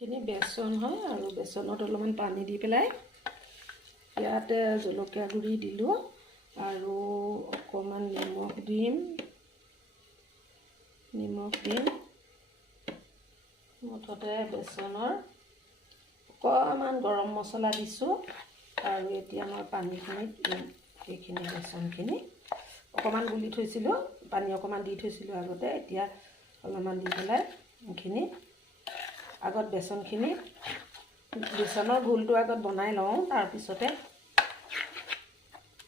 খিনি বেচন হয় আৰু বেচনত অলপমান পানী দি পেলাই ইয়াতে জলকীয়া গুড়ি দিলোঁ আৰু অকণমান নিমখ দিম মুঠতে বেচনৰ অকণমান গৰম মছলা দিছোঁ আৰু এতিয়া মই পানীখিনিত এইখিনি বেচনখিনি অকণমান গুলি থৈছিলোঁ পানী অকণমান দি থৈছিলোঁ আগতে এতিয়া অলপমান দি পেলাই এইখিনি আগত বেচনৰ ঘোলটো আগত বনাই লওঁ তাৰপিছতে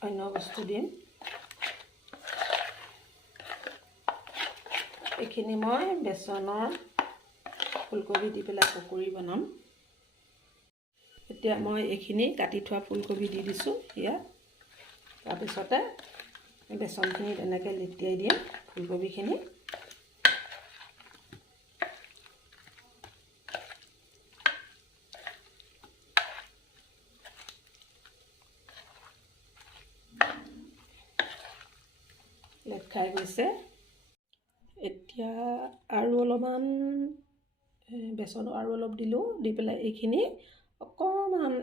অন্য বস্তু দিম এইখিনি মই বেচনৰ ফুলকবি দি পেলাই পকৰি বনাম এতিয়া মই এইখিনি কাটি থোৱা ফুলকবি দি দিছোঁ ইয়াত তাৰপিছতে বেচনখিনি তেনেকৈ লেটিয়াই দিম ফুলকবিখিনি লেট খাই গৈছে এতিয়া আৰু অলপমান বেচন আৰু অলপ দিলোঁ দি পেলাই এইখিনি অকণমান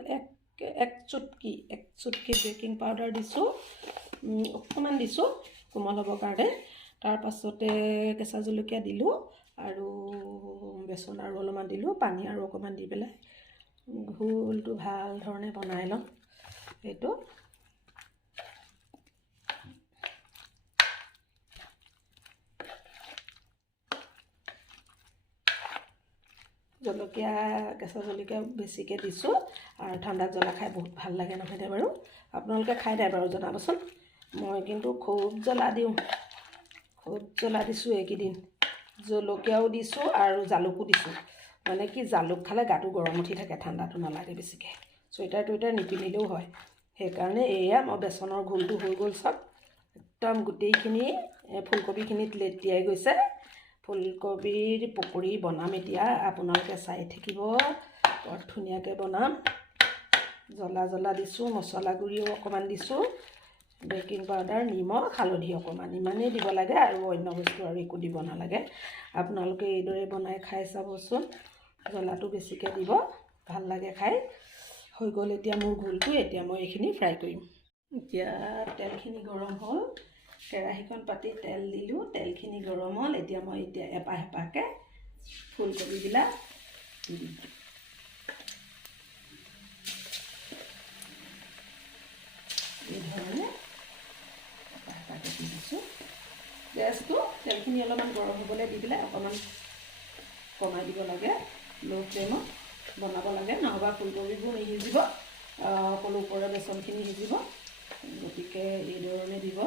এক চুটকি বেকিং পাউডাৰ দিছোঁ অকণমান দিছোঁ কোমল হ'বৰ কাৰণে তাৰপাছতে কেঁচা জলকীয়া দিলোঁ আৰু বেচন আৰু অলপমান দিলোঁ পানী আৰু অকণমান দি পেলাই ঘোলটো ভাল ধৰণে বনাই লওঁ এইটো জলকীয়া কেঁচা জলকীয়া বেছিকৈ দিছোঁ আৰু ঠাণ্ডাত জ্বলা খাই বহুত ভাল লাগে নহয়নে বাৰু আপোনালোকে খাই নাই বাৰু জনাবচোন মই কিন্তু খুব জ্বলা দিছোঁ এইকেইদিন জলকীয়াও দিছোঁ আৰু জালুকো দিছোঁ মানে কি জালুক খালে গাটো গৰম উঠি থাকে ঠাণ্ডাটো নালাগে বেছিকৈ চুৱেটাৰ টুৱেটাৰ নিপিন্ধিলেও হয় সেইকাৰণে এয়া মই বেচনৰ ঘোলটো হৈ গ'ল চব একদম গোটেইখিনি ফুলকবিখিনিত লেটিয়াই গৈছে ফুলকবিৰ পকৰি বনাম এতিয়া আপোনালোকে চাই থাকিব বৰ ধুনীয়াকৈ বনাম জ্বলা দিছোঁ মছলা গুড়িও অকণমান দিছোঁ বেকিং পাউডাৰ নিমখ হালধি অকণমান ইমানেই দিব লাগে আৰু অন্য বস্তু আৰু একো দিব নালাগে আপোনালোকে এইদৰে বনাই খাই চাবচোন জ্বলাটো বেছিকৈ দিব ভাল লাগে খাই হৈ গ'ল এতিয়া মোৰ ঘোলটো এতিয়া মই এইখিনি ফ্ৰাই কৰিম এতিয়া তেলখিনি গৰম হ'ল কেৰাহীখন পাতি তেল দিলোঁ তেলখিনি গৰম হ'ল এতিয়া মই এপাহ এপাহকৈ ফুলকবিবিলাক এই ধৰণে এপাহ এপাহকৈ দি দিছোঁ গেছটো তেলখিনি অলপমান গৰম হ'বলৈ দি পেলাই অকণমান কমাই দিব লাগে ল' ফ্লেমত বনাব লাগে নহ'বা ফুলকবিবোৰ নিসিজিব সকলো ওপৰৰ বেচনখিনি সিজিব গতিকে এই ধৰণে দিব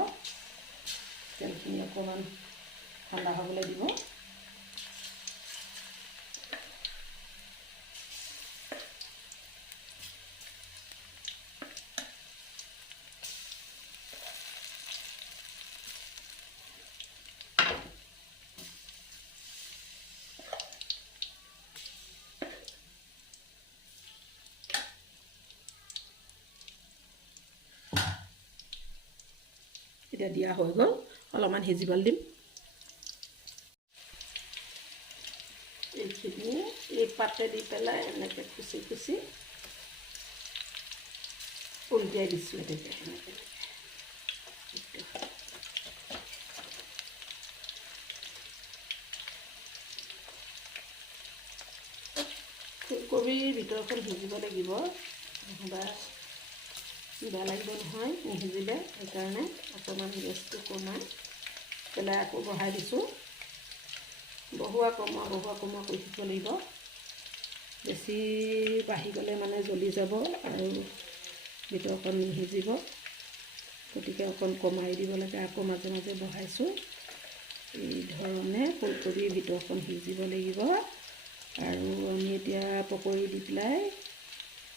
তেলখিনি অকণমান ঠাণ্ডা হ'বলৈ দিব এতিয়া দিয়া হৈ গ'ল অলপমান সিজিবলৈ দিম এইখিনি এই পাতে দি পেলাই এনেকৈ খুচি উলটিয়াই দিছোঁ এতিয়া এনেকৈ ফুলকবিৰ ভিতৰখন সিজিব লাগিব নহ'বা বেয়া লাগিব নহয় নিসিজিলে সেইকাৰণে অকণমান গেছটো কমাই পেলাই আকৌ বঢ়াই দিছোঁ বহুৱা কমোৱা কৰি থাকিব লাগিব বেছি বাঢ়ি গ'লে মানে জ্বলি যাব আৰু ভিতৰখন নিসিজিব গতিকে অকণ কমাই দিব লাগে আকৌ মাজে মাজে বঢ়াইছোঁ এই ধৰণে ফুলকবিৰ ভিতৰখন সিজিব লাগিব আৰু আমি এতিয়া পকৰি দি পেলাই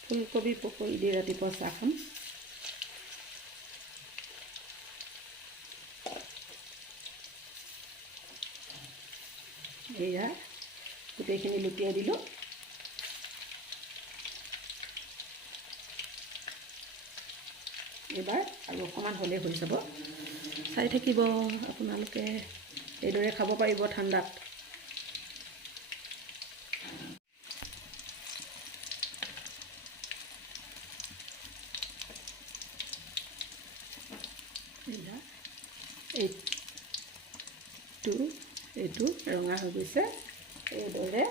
ফুলকবি পকৰি দি ৰাতিপুৱা চাহ খাম এয়া গোটেইখিনি লুটিয়াই দিলোঁ এবাৰ আৰু অকণমান হ'লে হৈ যাব চাই থাকিব আপোনালোকে এইদৰে খাব পাৰিব ঠাণ্ডাত এইটো ৰঙা হৈ গৈছে এইদৰে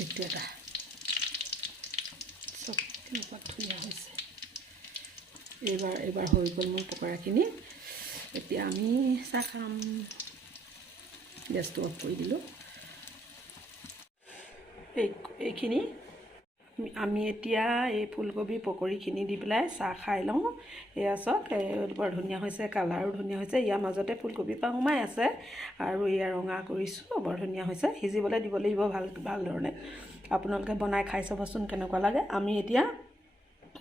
এইটো এটা চব কেনেকুৱা ধুনীয়া হৈছে এইবাৰ হৈ গ'ল মোৰ পকৰাখিনি এতিয়া আমি চাহ খাম গেছটো অফ কৰি দিলোঁ এইখিনি আমি এতিয়া এই ফুলকবি পকৰিখিনি দি পেলাই চাহ খাই লওঁ এয়া চাওক বৰ ধুনীয়া হৈছে কালাৰো ধুনীয়া হৈছে ইয়াৰ মাজতে ফুলকবি পা সোমাই আছে আৰু এয়া ৰঙা কৰিছোঁ বৰ ধুনীয়া হৈছে সিজিবলৈ দিব লাগিব ভাল ধৰণে আপোনালোকে বনাই খাই চাবচোন কেনেকুৱা লাগে আমি এতিয়া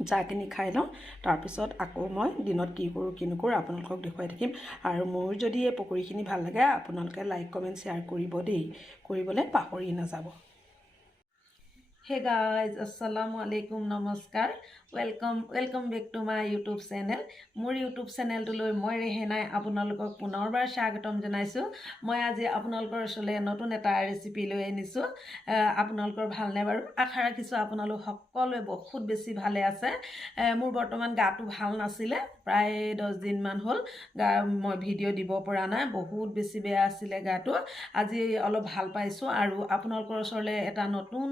চাহখিনি খাই লওঁ তাৰপিছত আকৌ মই দিনত কি কৰোঁ কি নকৰোঁ আপোনালোকক দেখুৱাই থাকিম আৰু মোৰ যদি এই পকৰিখিনি ভাল লাগে আপোনালোকে লাইক কমেণ্ট শ্বেয়াৰ কৰিব দেই কৰিবলৈ পাহৰি নাযাব Hey guys, Assalamualaikum, Namaskar. Welcome back to my YouTube channel. মোৰ YouTube channel to লৈ মই ৰেহেনাই আপোনালোকক পুনৰবাৰ স্বাগতম জনাইছো মই আজি আপোনালোকৰ ওচৰলৈ নতুন এটা ৰেচিপি লৈ আনিছো আপোনালোকৰ ভালনে বাৰু আশা ৰাখিছো আপোনালোক সকলোৱে বহুত বেছি ভালে আছে মোৰ বৰ্তমান গাটো ভাল নাছিলে প্ৰায় 10 দিন মান হ'ল মই ভিডিঅ' দিব পৰা নাই বহুত বেছি বেয়া আছিল গাটো আজি অলপ ভাল পাইছো আৰু আপোনালোকৰ ওচৰলৈ এটা নতুন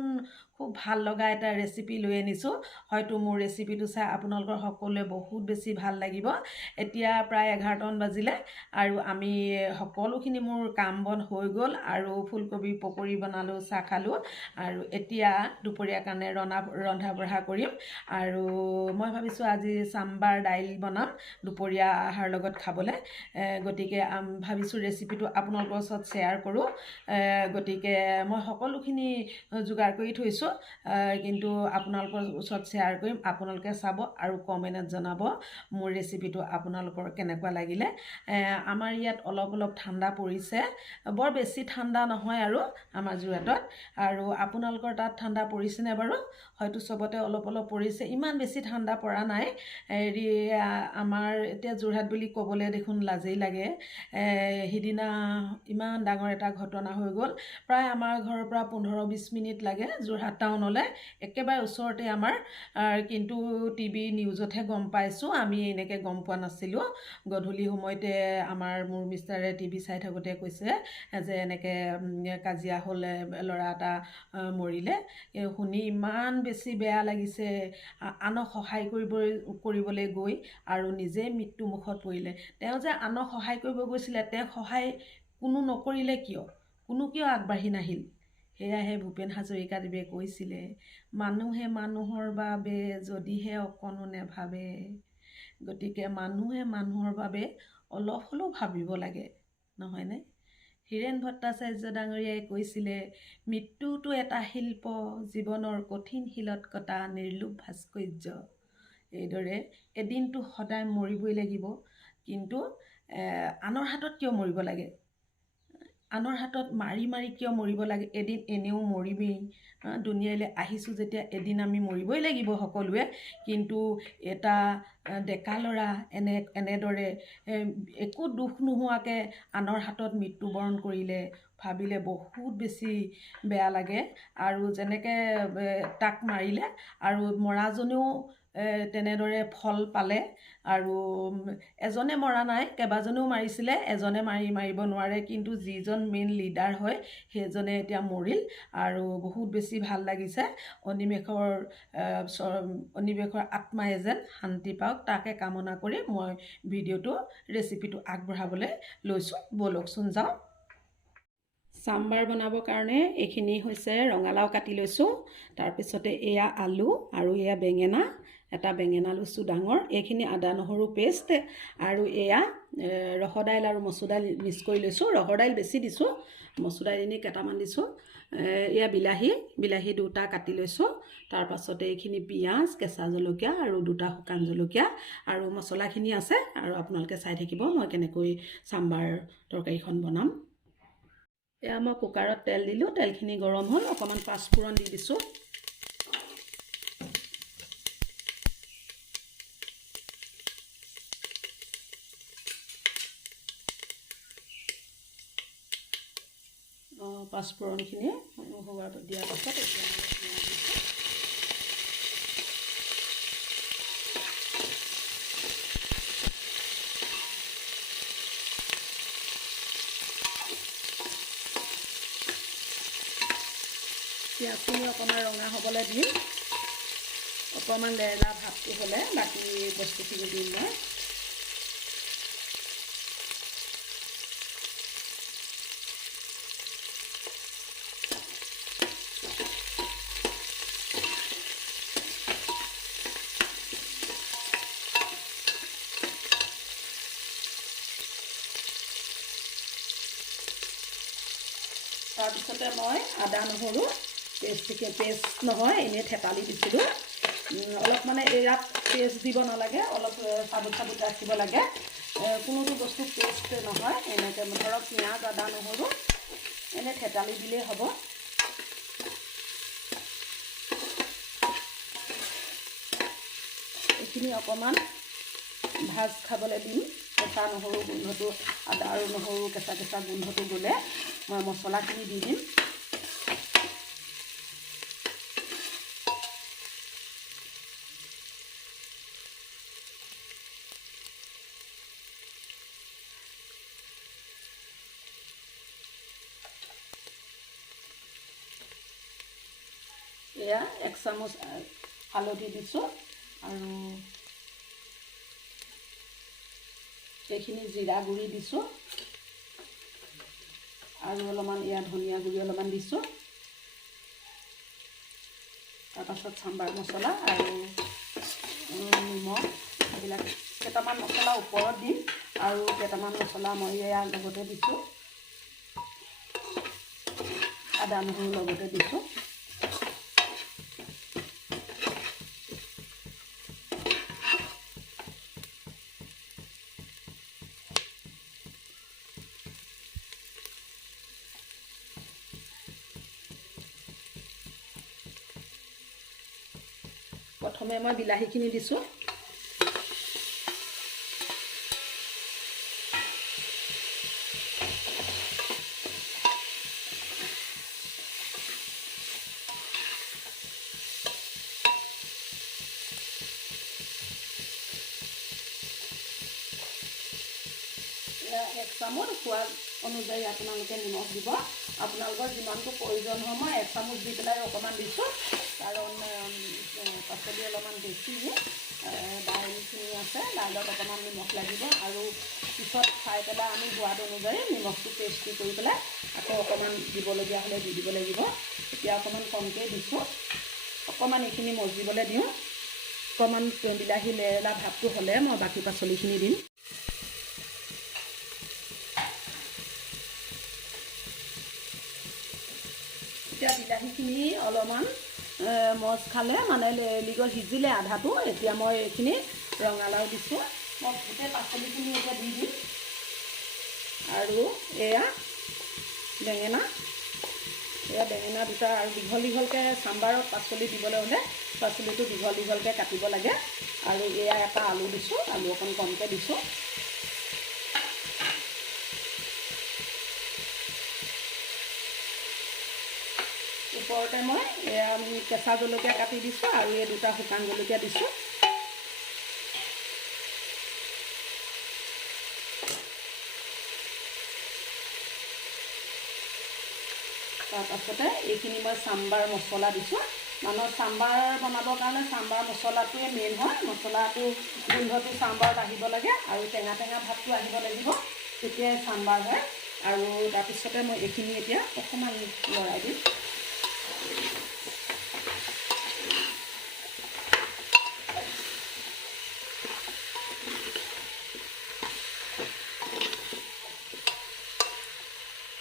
খুব ভাল লগা এটা ৰেচিপি লৈ আনিছো হয়তো মোৰ ৰেচিপিটো চাই আপোনালোকৰ সকলোৱে বহুত বেছি ভাল লাগিব এতিয়া প্ৰায় 11 মান বাজিলে আৰু আমি সকলোখিনি মোৰ কাম বন হৈ গ'ল আৰু ফুলকবি পকৰি বনালো চাহ খালো আৰু এতিয়া দুপৰীয়া কাৰণে ৰন্ধা বঢ়া কৰিম আৰু মই ভাবিছো আজি সাম্বাৰ দাইল বনাম দুপৰীয়া আহাৰ লগত খাবলৈ গতিকে ভাবিছো ৰেচিপিটো আপোনালোকৰ ওচৰত শ্বেয়াৰ কৰো গতিকে মই সকলোখিনি যোগাৰ কৰি থৈছো কিন্তু আপোনালোকৰ ওচৰত শ্বেয়াৰ কৰিম আপোনালোকে চাব আৰু কমেন্টত জনাব মোৰ ৰেচিপিটো আপোনালোকৰ কেনেকুৱা লাগিলে আমাৰ ইয়াত অলপ ঠাণ্ডা পৰিছে বৰ বেছি ঠাণ্ডা নহয় আৰু আমাৰ যোৰহাটত আৰু আপোনালোকৰ তাত ঠাণ্ডা পৰিছে নে বাৰু হয়তো সবতে অলপ পৰিছে ইমান বেছি ঠাণ্ডা পৰা নাই হেৰি আমাৰ এতিয়া যোৰহাট বুলি ক'বলৈ দেখোন লাজেই লাগে হিদিনা ইমান ডাঙৰ এটা ঘটনা হৈ গ'ল প্ৰায় আমাৰ ঘৰৰ পৰা 15-20 মিনিট লাগে যোৰহাট টাউনলৈ একেবাৰে ওচৰতে আমাৰ কিন্তু টিভি নিউজতহে গম পাইছো আমি এনেকৈ গম পোৱা নাছিলো গধূলি সময়তে আমাৰ মোৰ মিষ্টাৰে টিভি চাই থাকোতে কৈছে যে এনেকৈ কাজিয়া হ'লে ল'ৰা এটা মৰিলে শুনি ইমান বেছি বেয়া লাগিছে আনক সহায় কৰিবলৈ গৈ আৰু নিজে মৃত্যু মুখত পৰিলে তেওঁ যে আনক সহায় কৰিব গৈছিলে তেওঁ সহায় কোনো নকৰিলে কিয় আগবাঢ়ি নাহিল সেয়াহে ভূপেন হাজৰিকাদেৱে কৈছিলে মানুহে মানুহৰ বাবে যদিহে অকণো নেভাবে গতিকে মানুহে মানুহৰ বাবে অলপ হলেও ভাবিব লাগে নহয়নে হীৰেণ ভট্টাচাৰ্য ডাঙৰীয়াই কৈছিলে মৃত্যুটো এটা শিল্প জীৱনৰ কঠিন শিলত কটা নিৰ্লোভ ভাস্কৰ্য এইদৰে এদিনটো সদায় মৰিবই লাগিব কিন্তু আনৰ হাতত কিয় মৰিব লাগে আনৰ হাতত মাৰি কিয় মৰিব লাগে এদিন এনেও মৰিবেই দুনিয়ালৈ আহিছো যেতিয়া এদিন আমি মৰিবই লাগিব সকলোৱে কিন্তু এটা ডেকা ল'ৰা এনেদৰে একো দুখ নোহোৱাকে আনৰ হাতত মৃত্যুবৰণ কৰিলে ভাবিলে বহুত বেছি বেয়া লাগে আৰু যেনেকে তাক মাৰিলে আৰু মৰাজনেও তেনেদৰে ফল পালে আৰু এজনে মৰা নাই কেবাজনেও মাৰিছিলে এজনে মাৰিব নোৱাৰে কিন্তু যিজন মেইন লিডাৰ হয় সেইজনে এতিয়া মৰিল আৰু বহুত বেছি ভাল লাগিছে অনিমেষৰ আত্মাই যেন শান্তি পাওক তাকে কামনা কৰি মই ভিডিঅ'টো ৰেচিপিটো আগবঢ়াবলৈ লৈছো বলকচোন যাওঁ সাম্বাৰ বনাবৰ কাৰণে এইখিনি হৈছে ৰঙালাও কাটি লৈছো তাৰ পিছতে এয়া আলু আৰু এয়া বেঙেনা এটা বেঙেনা লৈছো ডাঙৰ এইখিনি আদা নহৰু পেষ্ট আৰু এয়া ৰহৰ দাইল আৰু মচুৰ দাইল মিক্স কৰি লৈছো ৰহৰ দাইল বেছি দিছো মচুৰ দাইল এনে কেটামান দিছো এয়া বিলাহী দুটা কাটি লৈছো তাৰ পাছতে এইখিনি পিয়াজ কেঁচা জলকীয়া আৰু দুটা শুকান জলকীয়া আৰু মছলাখিনি আছে আৰু আপোনালোকে চাই থাকিব মই কেনেকৈ সাম্বাৰ তৰকাৰীখন বনাম এয়া মই কুকাৰত তেল দিলো তেলখিনি গৰম হ'ল অকমান পাঁচফোৰণ দি দিছো পাঁচফোৰণখিনি হোৱাৰ দিয়াৰ পাছত পিঁয়াজখিনি অকণমান ৰঙা হ'বলৈ দিম। অকণমান লেৰেলা ভাপটো হ'লে বাকী বস্তুখিনি দিম মই। তাৰপিছতে মই আদা নহৰু পেষ্ট নহয়, এনেই থেতালি দিছিলোঁ। অলপ মানে ইয়াত পেষ্ট দিব নালাগে, অলপ চাবুত চাবুত ৰাখিব লাগে। কোনোটো বস্তু পেষ্ট নহয়, এনেকৈ ধৰক পিঁয়াজ আদা নহৰু এনেই থেতালি দিলেই হ'ব। এইখিনি অকণমান ভাজ খাবলৈ দিম। কেঁচা নহৰু গোন্ধটো, আদা আৰু নহৰু কেঁচা কেঁচা গোন্ধটো গ'লে মই মছলাখিনি দি দিম। এয়া 1 চামুচ হালধি দিছোঁ আৰু এইখিনি জিৰা গুড়ি দিছোঁ আৰু অলপমান এয়া ধনিয়া গুড়ি অলপমান দিছোঁ। তাৰপাছত চাম্বাৰ মছলা আৰু নিমখ এইবিলাক কেইটামান মছলা ওপৰত দিম আৰু কেইটামান মছলা মই এয়া লগতে দিছোঁ। আদা নহৰু লগতে দিছোঁ। প্ৰথমে মই বিলাহীখিনি দিছোঁ। এক চামুচ সোৱাদ অনুযায়ী আপোনালোকে নিমখ দিব। আপোনালোকৰ যিমানটো প্ৰয়োজন হয় মই 1 চামুচ দি পেলাই অকণমান দিছোঁ, কাৰণ পাচলি অলপমান বেছি দাইলখিনি আছে, দাইলত অকণমান নিমখ লাগিব আৰু পিছত খাই পেলাই আমি সোৱাদ অনুযায়ী নিমখটো টেষ্টি কৰি পেলাই আকৌ অকণমান দিবলগীয়া হ'লে দি দিব লাগিব। এতিয়া অকণমান কমকৈ দিছোঁ। অকণমান এইখিনি মজিবলৈ দিওঁ। অকণমান বিলাহী লেৰেলা ভাপটো হ'লে মই বাকী পাচলিখিনি দিম। এতিয়া বিলাহীখিনি অলপমান মজ খালে, মানে লেৰেলিকৈ সিজিলে আধাটো। এতিয়া মই এইখিনি ৰঙালাও দিছোঁ। মই গোটেই পাচলিখিনি এতিয়া দি দিম। আৰু এয়া বেঙেনা দুটা আৰু দীঘল দীঘলকৈ চাম্বাৰত পাচলি দিবলৈ হ'লে পাচলিটো দীঘল দীঘলকৈ কাটিব লাগে। আৰু এয়া এটা আলু দিছোঁ, আলু অকণ কমকৈ দিছোঁ। ওপৰতে মই এয়া কেঁচা জলকীয়া কাটি দিছোঁ আৰু এই দুটা শুকান জলকীয়া দিছোঁ। তাৰপাছতে এইখিনি মই চাম্বাৰ মছলা দিছোঁ। মানুহৰ চাম্বাৰ বনাবৰ কাৰণে চাম্বাৰ মছলাটোৱে মেইন হয়। মছলাটো গোন্ধটো চাম্বাৰত আহিব লাগে আৰু টেঙা টেঙা ভাতটো আহিব লাগিব, তেতিয়াই চাম্বাৰ হয়। আৰু তাৰপিছতে মই এইখিনি এতিয়া অকণমান লৰাই দিম।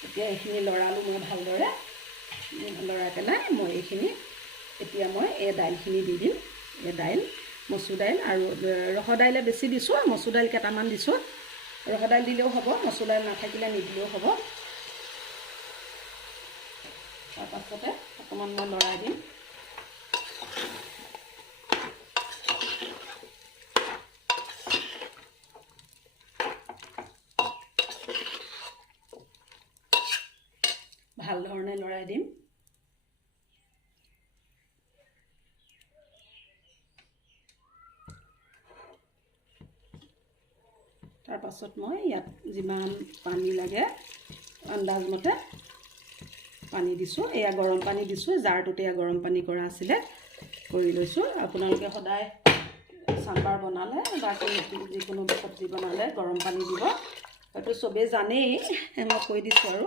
এতিয়া এইখিনি লৰালোঁ মই ভালদৰে। লৰাই পেলাই মই এইখিনি এতিয়া মই এই দাইলখিনি দি দিম। এই দাইল মচুৰ দাইল আৰু ৰহৰ দাইলে বেছি দিছোঁ, মচুৰ দাইল কেইটামান দিছোঁ। ৰহৰ দাইল দিলেও হ'ব, মচুৰ দাইল নাথাকিলে নিদিলেও হ'ব। তাৰপাছতে অকণমান মই লৰাই দিম। ভাল ধৰণে লৰাই দিম। তাৰপাছত মই ইয়াত যিমান পানী লাগে আন্দাজমতে পানী দিছোঁ, এয়া গৰম পানী দিছোঁ, জাৰটোতে এয়া গৰম পানী কৰা আছিলে কৰি লৈছোঁ। আপোনালোকে সদায় চাম্বাৰ বনালে বা যিকোনো চব্জি বনালে গৰম পানী দিব, হয়তো চবেই জানেই, মই কৈ দিছোঁ আৰু।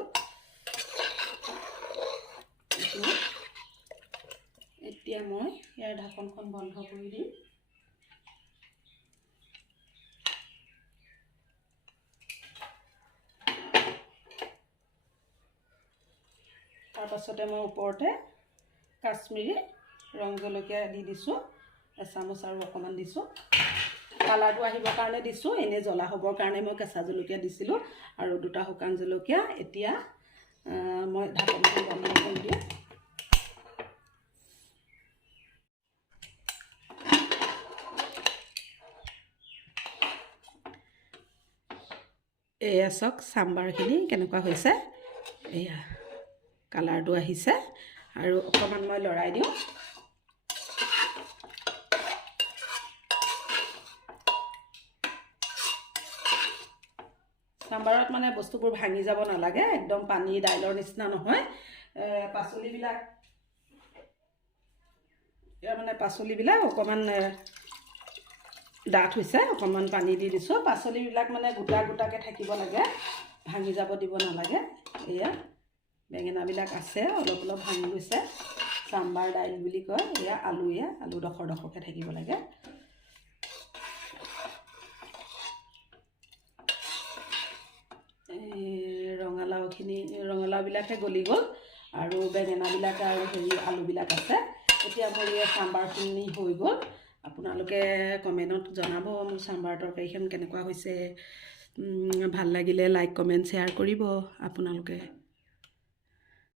এতিয়া মই ইয়াৰ ঢাকনখন বন্ধ কৰি দিম। তাৰপাছতে মই ওপৰতে কাশ্মীৰী ৰং জলকীয়া দি দিছোঁ, এচামুচ আৰু অকণমান দিছোঁ। কালাৰটো আহিবৰ কাৰণে দিছোঁ, এনেই জ্বলা হ'বৰ কাৰণে মই কেঁচা জলকীয়া দিছিলোঁ আৰু 2টা শুকান জলকীয়া। এতিয়া মই ঢাকনখন বন্ধ কৰি দিওঁ। এয়া চাওক চাম্বাৰখিনি কেনেকুৱা হৈছে, এয়া কালাৰটো আহিছে আৰু অকণমান মই লৰাই দিওঁ। চাম্বাৰত মানে বস্তুবোৰ ভাঙি যাব নালাগে, একদম পানী দাইলৰ নিচিনা নহয়। পাচলিবিলাক ইয়াৰ মানে পাচলিবিলাক অকণমান ডাঠ হৈছে, অকণমান পানী দি দিছোঁ। পাচলিবিলাক মানে গোটা গোটাকৈ থাকিব লাগে, ভাঙি যাব দিব নালাগে। এয়া বেঙেনাবিলাক আছে, অলপ অলপ ভাঙি গৈছে। চাম্বাৰ দাইল বুলি কয়, এয়া আলু ডোখৰ ডোখৰকৈ থাকিব লাগে। ৰঙালাওবিলাকে গলি গ'ল আৰু বেঙেনাবিলাক আৰু আলুবিলাক আছে। এতিয়া মোৰ এই চাম্বাৰখিনি হৈ গ'ল। আপোনালোকে কমেণ্টত জনাব মোৰ চাম্বাৰ তৰকাৰীখন কেনেকুৱা হৈছে। ভাল লাগিলে লাইক কমেণ্ট শ্বেয়াৰ কৰিব আপোনালোকে।